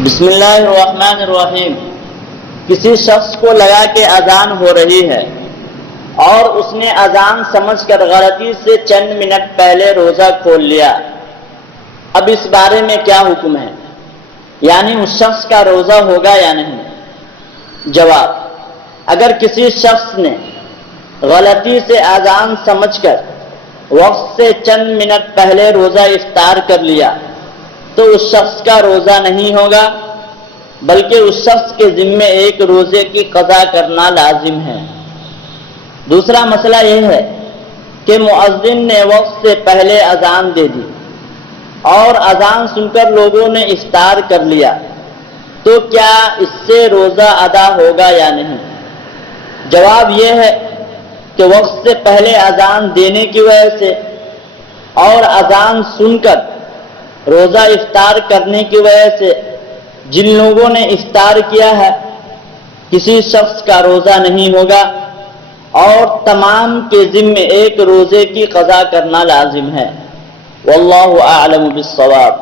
بسم اللہ الرحمن الرحیم۔ کسی شخص کو لگا کہ اذان ہو رہی ہے اور اس نے اذان سمجھ کر غلطی سے چند منٹ پہلے روزہ کھول لیا، اب اس بارے میں کیا حکم ہے؟ یعنی اس شخص کا روزہ ہوگا یا نہیں؟ جواب: اگر کسی شخص نے غلطی سے اذان سمجھ کر وقت سے چند منٹ پہلے روزہ افطار کر لیا تو اس شخص کا روزہ نہیں ہوگا، بلکہ اس شخص کے ذمے ایک روزے کی قضا کرنا لازم ہے۔ دوسرا مسئلہ یہ ہے کہ مؤذن نے وقت سے پہلے اذان دے دی اور اذان سن کر لوگوں نے افطار کر لیا، تو کیا اس سے روزہ ادا ہوگا یا نہیں؟ جواب یہ ہے کہ وقت سے پہلے اذان دینے کی وجہ سے اور اذان سن کر روزہ افطار کرنے کی وجہ سے جن لوگوں نے افطار کیا ہے کسی شخص کا روزہ نہیں ہوگا اور تمام کے ذمے ایک روزے کی قضا کرنا لازم ہے۔ واللہ اعلم بالصواب۔